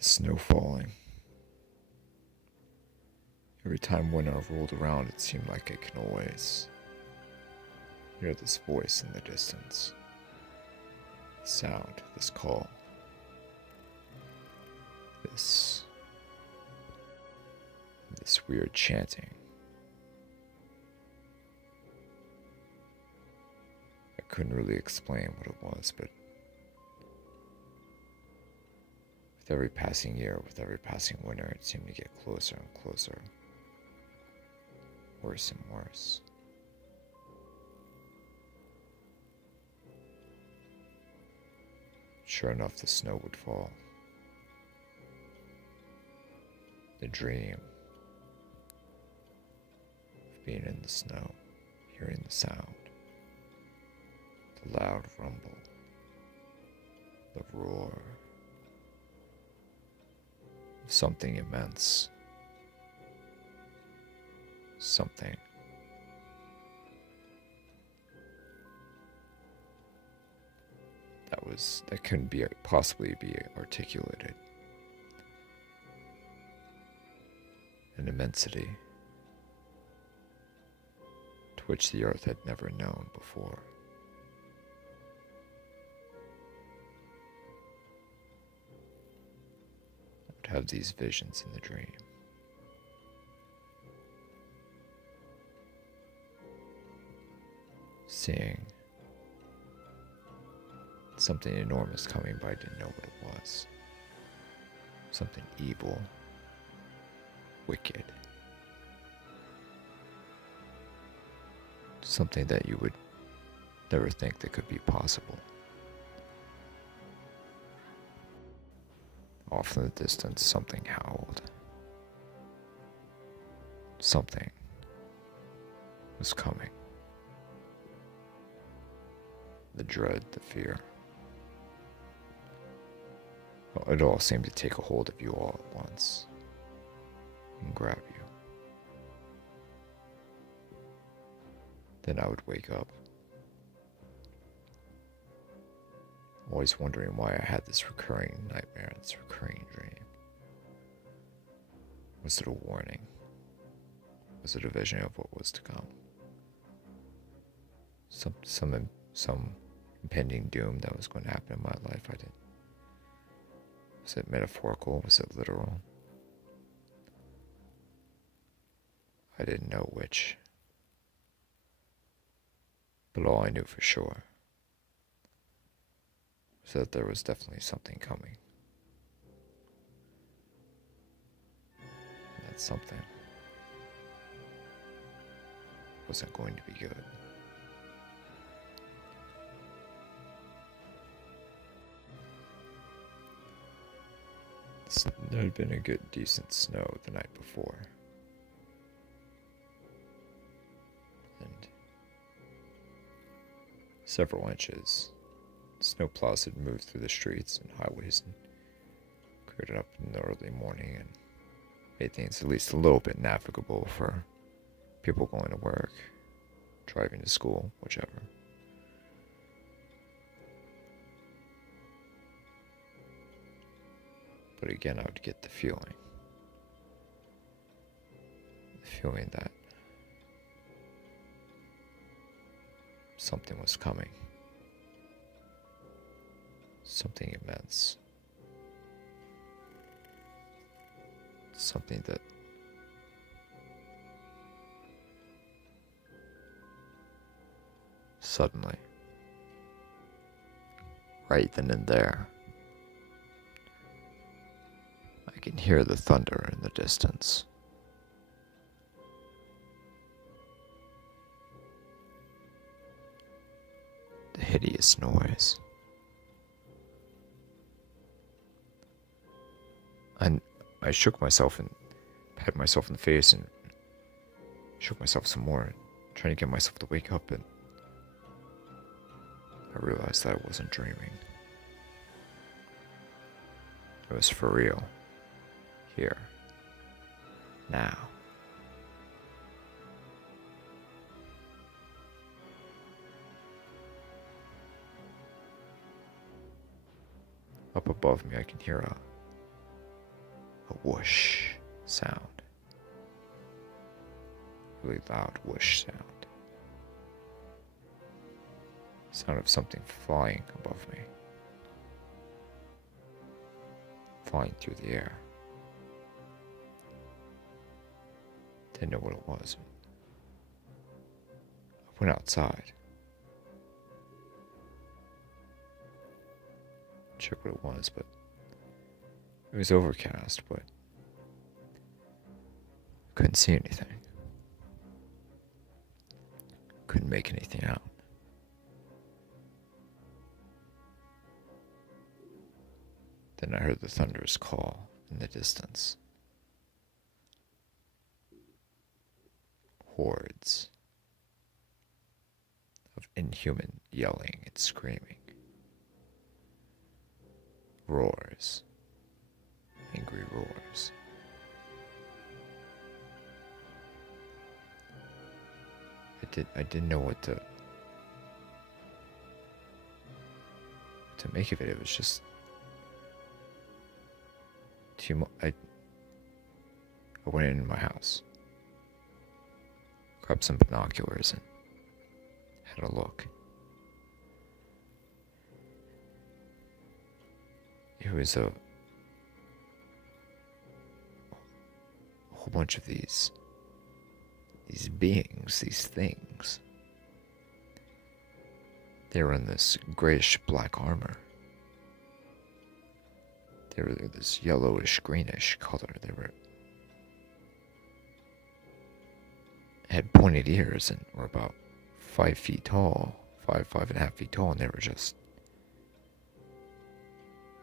the snow falling. Every time winter rolled around, it seemed like I could always hear this voice in the distance. This sound, this call, this weird chanting. I couldn't really explain what it was, but with every passing year, with every passing winter, it seemed to get closer and closer. Worse and worse. Sure enough, the snow would fall. The dream of being in the snow, hearing the sound, the loud rumble, the roar of something immense. Something that couldn't possibly be articulated. An immensity to which the earth had never known before. I would have these visions in the dream. Seeing something enormous coming, but I didn't know what it was. Something evil, wicked. Something that you would never think that could be possible. Off in the distance, something howled. Something was coming. The dread, the fear. Well, it all seemed to take a hold of you all at once and grab you. Then I would wake up, always wondering why I had this recurring nightmare, this recurring dream. Was it a warning? Was it a vision of what was to come? Some impending doom that was going to happen in my life. Was it metaphorical? Was it literal? I didn't know which. But all I knew for sure was that there was definitely something coming. And that something wasn't going to be good. There had been a good, decent snow the night before. And several inches. Snowplows had moved through the streets and highways and cleared it up in the early morning and made things at least a little bit navigable for people going to work, driving to school, whichever. But again, I would get the feeling that something was coming. Something immense. Something that suddenly, right then and there, I can hear the thunder in the distance. The hideous noise. And I shook myself and patted myself in the face and shook myself some more, trying to get myself to wake up, and I realized that I wasn't dreaming. It was for real. Here. Now. Up above me, I can hear a a whoosh sound. Really loud whoosh sound. Sound of something flying above me. Flying through the air. Didn't know what it was. I went outside. Checked what it was, but it was overcast, but couldn't see anything. Couldn't make anything out. Then I heard the thunderous call in the distance. Hordes of inhuman yelling and screaming. Roars. Angry roars. I didn't know what to make of it. It was just too much. I went into my house, grabbed some binoculars, and had a look. It was a whole bunch of these beings, these things. They were in this grayish black armor. They were this yellowish greenish color. They had pointed ears and were about 5 feet tall, 5.5 feet tall, and they were just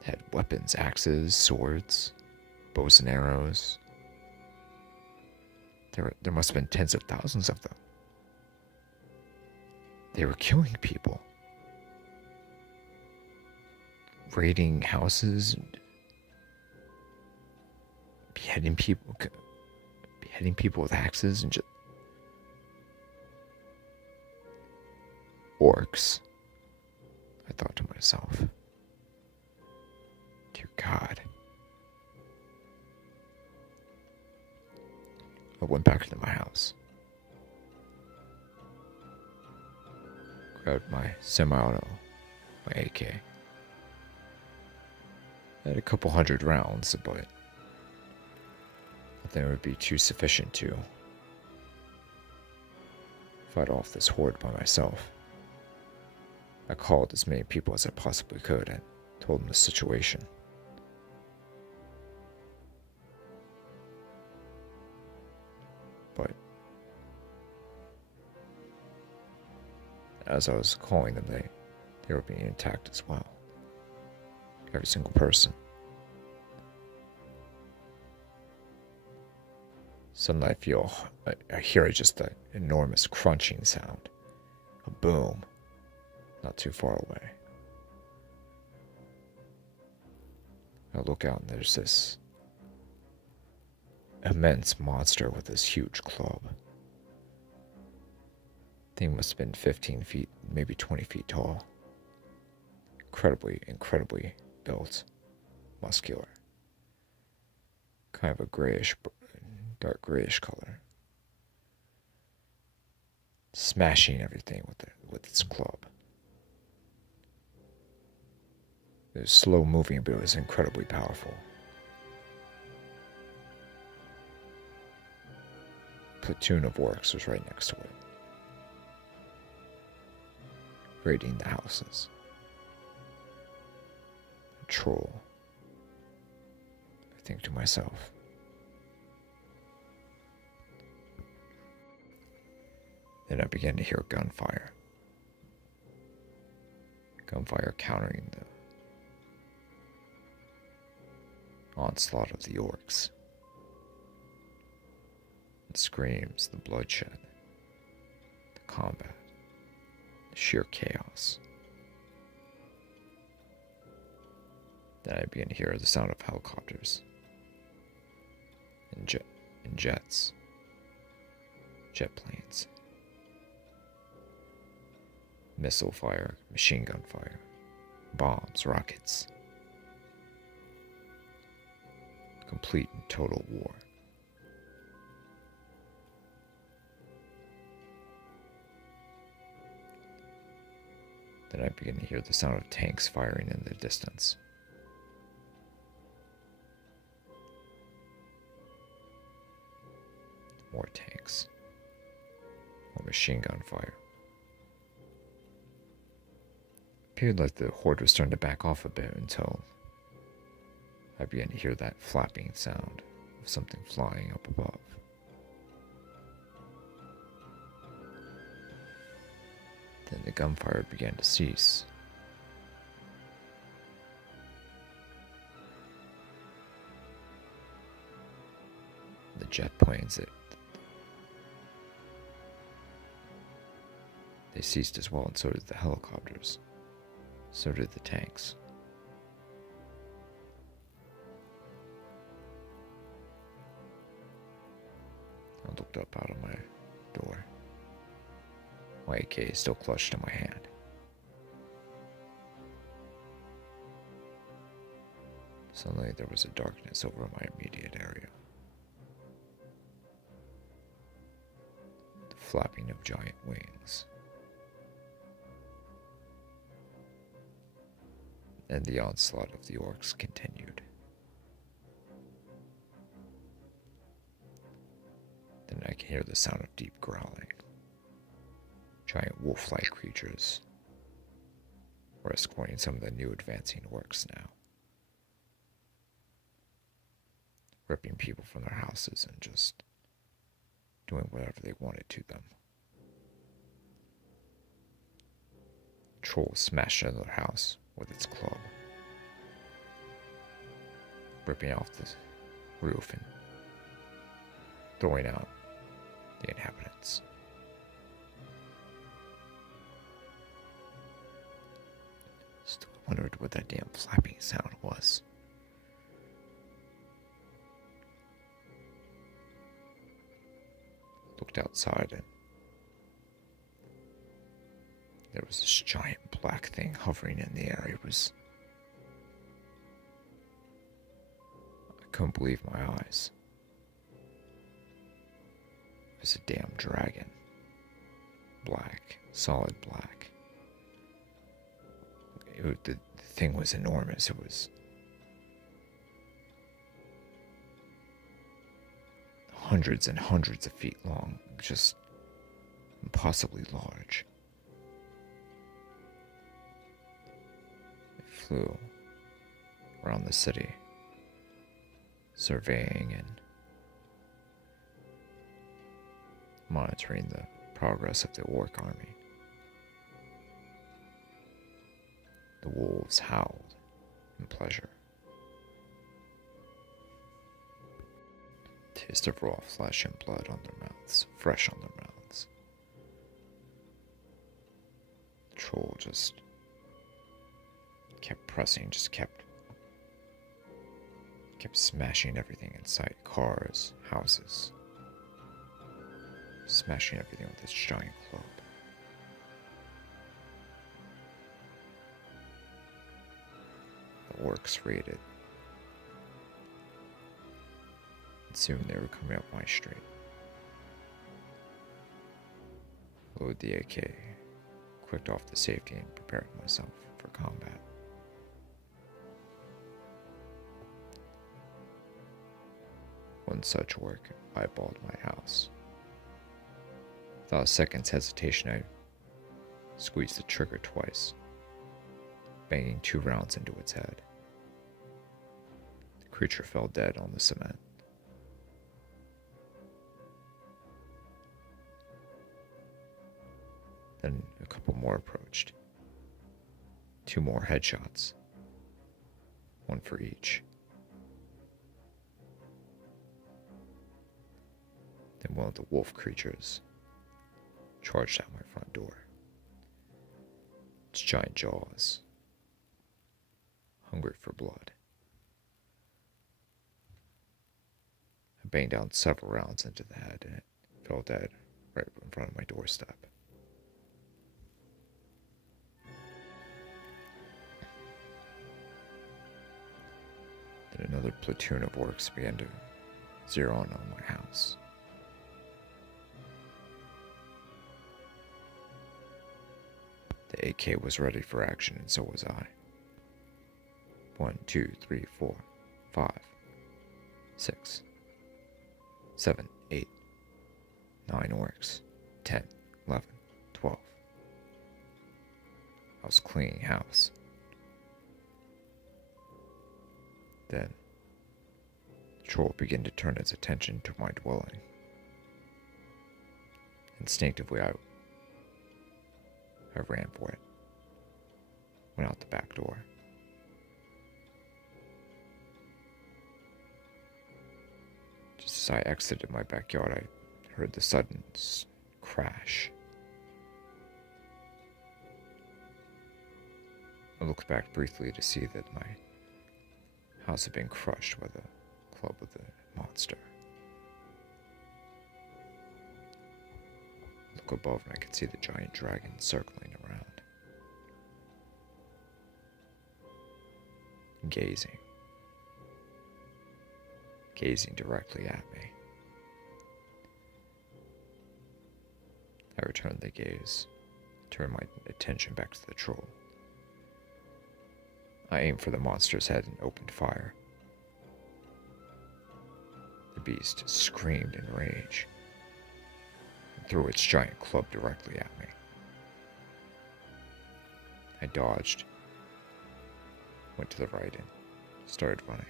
had weapons, axes, swords, bows and arrows. There must have been tens of thousands of them. They were killing people, raiding houses, and beheading people with axes, and just orcs. I thought to myself, dear God. I went back into my house. Grabbed my semi-auto, my AK. I had a couple hundred rounds, but I think it would be too sufficient to fight off this horde by myself. I called as many people as I possibly could and told them the situation. But as I was calling them, they were being attacked as well. Every single person. Suddenly I hear just an enormous crunching sound. A boom. Not too far away. I look out and there's this immense monster with this huge club. Thing must have been 15 feet, maybe 20 feet tall. Incredibly built, muscular. Kind of a dark grayish color. Smashing everything with its club. It was slow moving, but it was incredibly powerful. Platoon of orcs was right next to it, raiding the houses. A troll. I think to myself. Then I began to hear gunfire. Gunfire countering the onslaught of the orcs. The screams, the bloodshed, the combat, the sheer chaos. Then I began to hear the sound of helicopters and jets, jet planes, missile fire, machine gun fire, bombs, rockets. complete and total war. Then I begin to hear the sound of tanks firing in the distance. More tanks. More machine gun fire. Appeared like the horde was starting to back off a bit until I began to hear that flapping sound of something flying up above. Then the gunfire began to cease. The jet planes, they ceased as well, and so did the helicopters. So did the tanks. I looked up out of my door. My AK is still clutched in my hand. Suddenly there was a darkness over my immediate area. The flapping of giant wings. And the onslaught of the orcs continued. Then I can hear the sound of deep growling. Giant wolf-like creatures were escorting some of the new advancing orcs now, ripping people from their houses and just doing whatever they wanted to them. A troll smashed into their house with its club, ripping off the roof and throwing out the inhabitants. Still wondered what that damn flapping sound was. Looked outside and there was this giant black thing hovering in the air. I couldn't believe my eyes. It was a damn dragon. Black, solid black. The thing was enormous. It was hundreds and hundreds of feet long, just impossibly large. It flew around the city, surveying and monitoring the progress of the orc army. The wolves howled in pleasure. Taste of raw flesh and blood on their mouths, fresh on their mouths. The troll just kept pressing, just kept smashing everything in sight. Cars, houses. Smashing everything with its giant club. The orcs raided. And soon they were coming up my street. Loaded the AK, clicked off the safety and prepared myself for combat. One such orc eyeballed my house. Without a second's hesitation, I squeezed the trigger twice, banging 2 rounds into its head. The creature fell dead on the cement. Then a couple more approached. 2 more headshots, 1 for each. Then one of the wolf creatures charged out my front door. Its giant jaws, hungry for blood. I banged down several rounds into the head and it fell dead right in front of my doorstep. Then another platoon of orcs began to zero in on my house. The AK was ready for action, and so was I. 1, 2, 3, 4, 5, 6, 7, 8, 9 orcs, 10, 11, 12. I was cleaning house. Then, the troll began to turn its attention to my dwelling. Instinctively, I ran for it. Went out the back door. Just as I exited my backyard, I heard the sudden crash. I looked back briefly to see that my house had been crushed by the club of the monster. I look above and I could see the giant dragon circling around. Gazing directly at me. I returned the gaze, turned my attention back to the troll. I aimed for the monster's head and opened fire. The beast screamed in rage and threw its giant club directly at me. I dodged, went to the right, and started running.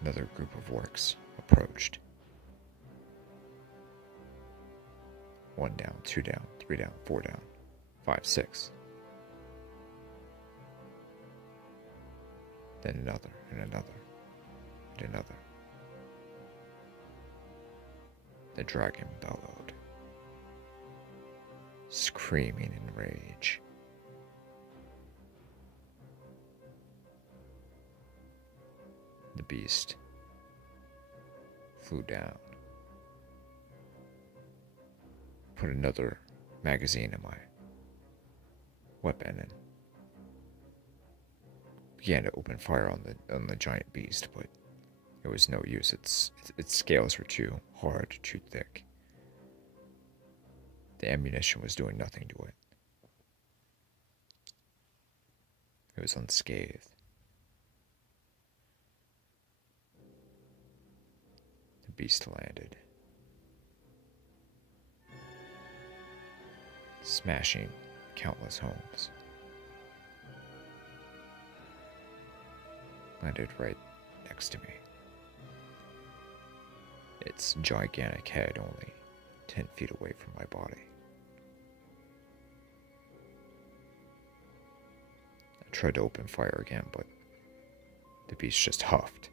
Another group of orcs approached. 1 down, 2 down, 3 down, 4 down, 5, 6. Then another, and another, and another. The dragon bellowed, screaming in rage. The beast flew down, put another magazine in my weapon, and began to open fire on the giant beast, but it was no use. Its scales were too hard, too thick. The ammunition was doing nothing to it. It was unscathed. The beast landed, smashing countless homes. Landed right next to me. Its gigantic head only 10 feet away from my body. I tried to open fire again, but the beast just huffed,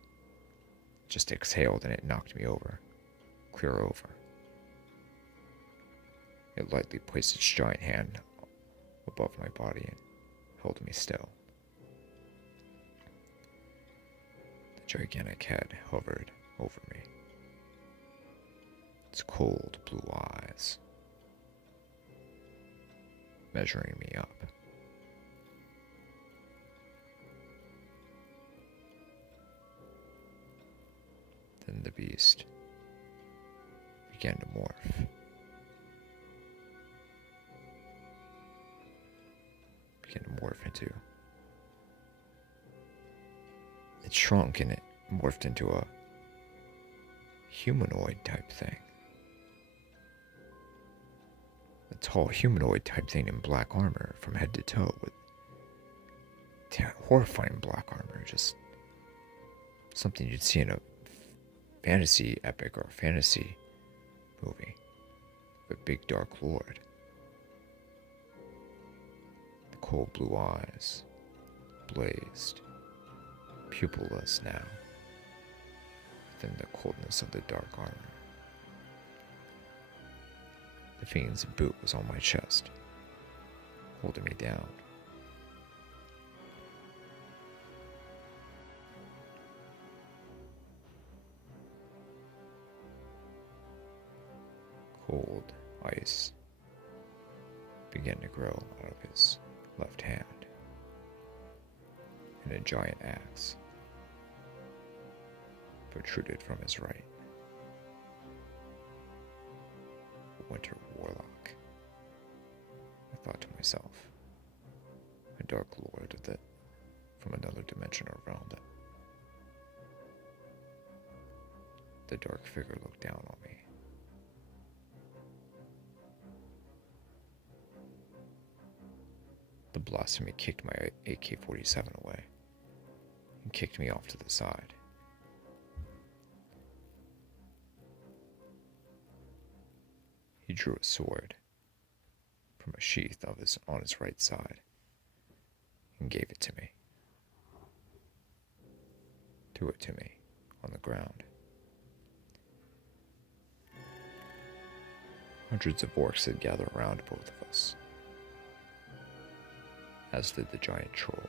just exhaled, and it knocked me over, clear over. It lightly placed its giant hand above my body and held me still. The gigantic head hovered over me, its cold blue eyes measuring me up. Then the beast began to morph. It shrunk and it morphed into a humanoid type thing. A tall humanoid type thing in black armor from head to toe with horrifying black armor, just something you'd see in a fantasy epic or a fantasy movie. A big dark lord. The cold blue eyes blazed, pupilless now, within the coldness of the dark armor. The fiend's boot was on my chest, holding me down. Cold ice began to grow out of his left hand. and a giant axe protruded from his right. A winter warlock, I thought to myself. A dark lord that from another dimension or realm that the dark figure looked down on me. The blasphemy kicked my AK-47 away and kicked me off to the side. He drew a sword from a sheath on his right side and gave it to me. Threw it to me on the ground. Hundreds of orcs had gathered around both of us, as did the giant troll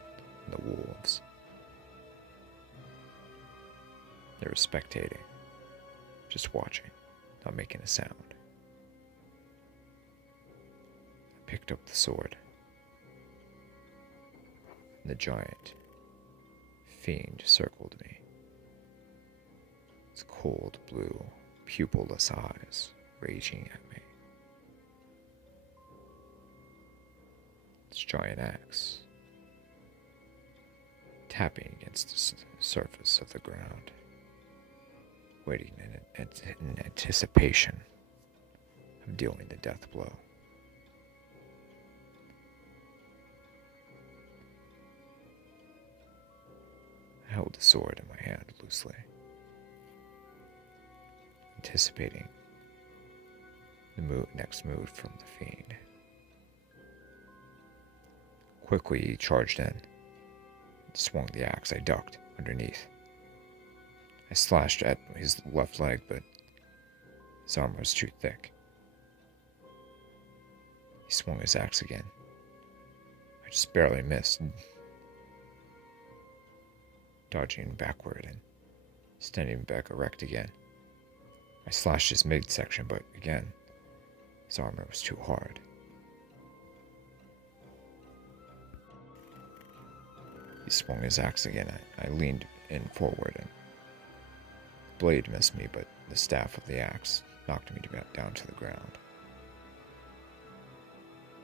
and the wolves. They were spectating, just watching, not making a sound. I picked up the sword, and the giant fiend circled me. Its cold blue, pupilless eyes raging at me. Its giant axe tapping against the surface of the ground, waiting in anticipation of dealing the death blow. I held the sword in my hand loosely, anticipating the next move from the fiend. Quickly he charged in, swung the axe. I ducked underneath. I slashed at his left leg, but his armor was too thick. He swung his axe again. I just barely missed, dodging backward and standing back erect again. I slashed his midsection, but again, his armor was too hard. He swung his axe again. I leaned in forward, and the blade missed me, but the staff of the axe knocked me down to the ground.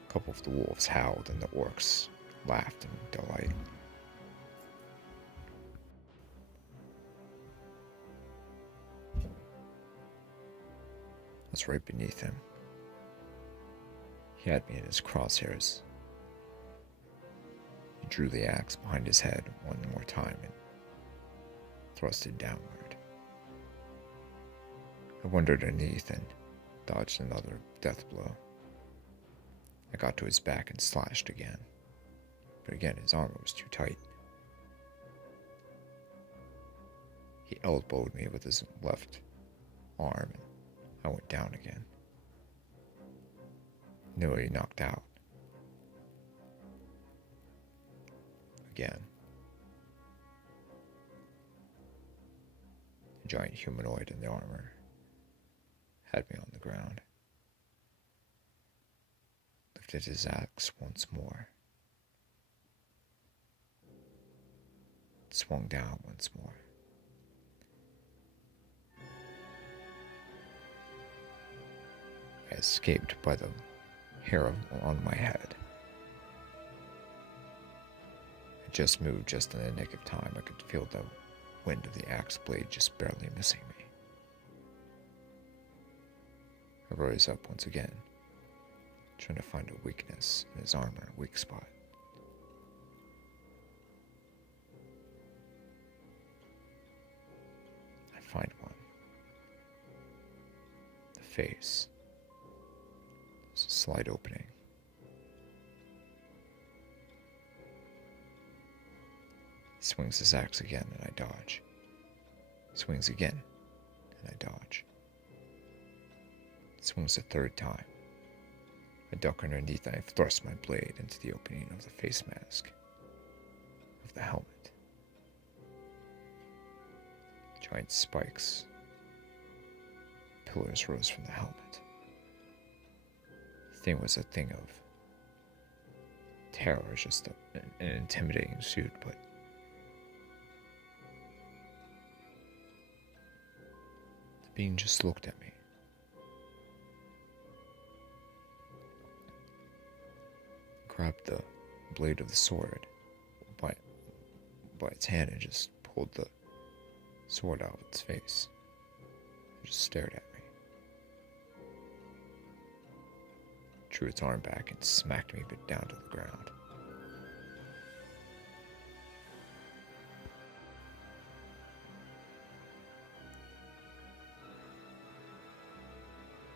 A couple of the wolves howled, and the orcs laughed in delight. I was right beneath him. He had me in his crosshairs. He drew the axe behind his head one more time and thrust it downward. I wandered underneath and dodged another death blow. I got to his back and slashed again, but again his armor was too tight. He elbowed me with his left arm and I went down again, nearly knocked out. Again. The giant humanoid in the armor had me on the ground. Lifted his axe once more. Swung down once more. I escaped by the hair on my head. I just moved just in the nick of time. I could feel the wind of the axe blade just barely missing me. I rose up once again, trying to find a weakness in his armor, a weak spot. I find one. The face. There's a slight opening. He swings his axe again and I dodge. He swings again and I dodge. He swings a third time. I duck underneath and I thrust my blade into the opening of the face mask of the helmet. Giant spikes. Pillars rose from the helmet. The thing was a thing of terror, just an intimidating suit, but being just looked at me. Grabbed the blade of the sword by its hand and just pulled the sword out of its face. It just stared at me. Drew its arm back and smacked me down to the ground.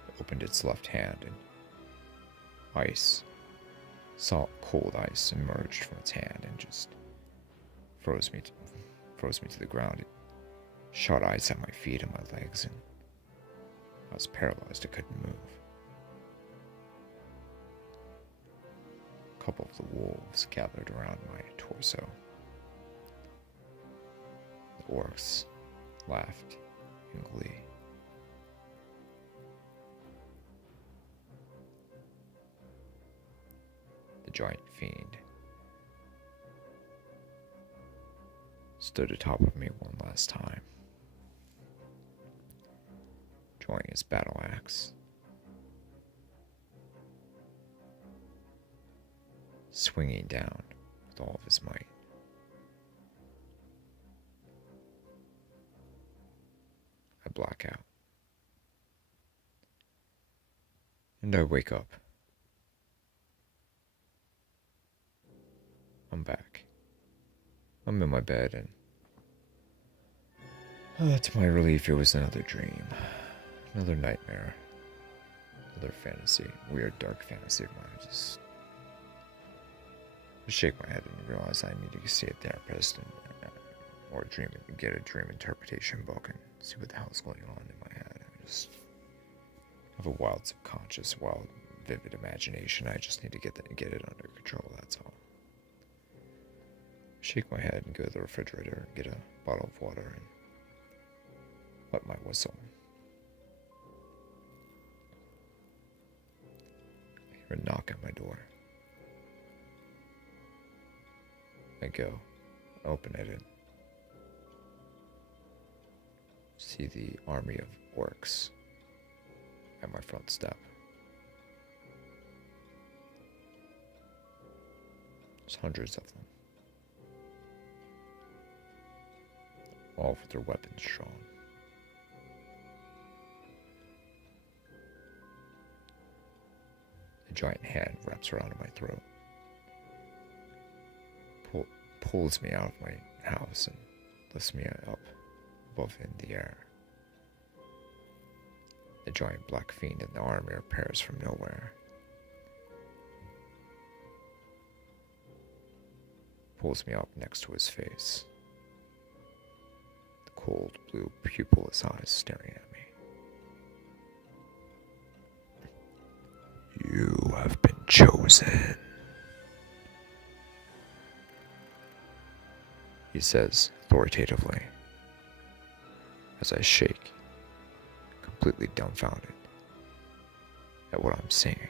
It opened its left hand and ice, cold ice emerged from its hand and just froze me to the ground. It shot ice at my feet and my legs, and I was paralyzed. I couldn't move. A couple of the wolves gathered around my torso. The orcs laughed in glee. The giant fiend stood atop of me one last time, drawing his battle axe, swinging down with all of his might. I black out, and I wake up. I'm back. I'm in my bed, and to my relief, it was another dream. Another nightmare. Another fantasy. Weird, dark fantasy of mine. I just shake my head and realize I need to see a therapist or get a dream interpretation book and see what the hell's going on in my head. I just have a wild subconscious, wild, vivid imagination. I just need to get it under control, that's all. Shake my head and go to the refrigerator and get a bottle of water and wet my whistle. I hear a knock at my door. I go, open it, and see the army of orcs at my front step. There's hundreds of them, all with their weapons drawn. A giant hand wraps around my throat, pulls me out of my house and lifts me up above in the air. The giant black fiend in the armor appears from nowhere, pulls me up next to his face, the cold blue pupilless eyes staring at me. You have been chosen, he says authoritatively, as I shake, completely dumbfounded at what I'm seeing.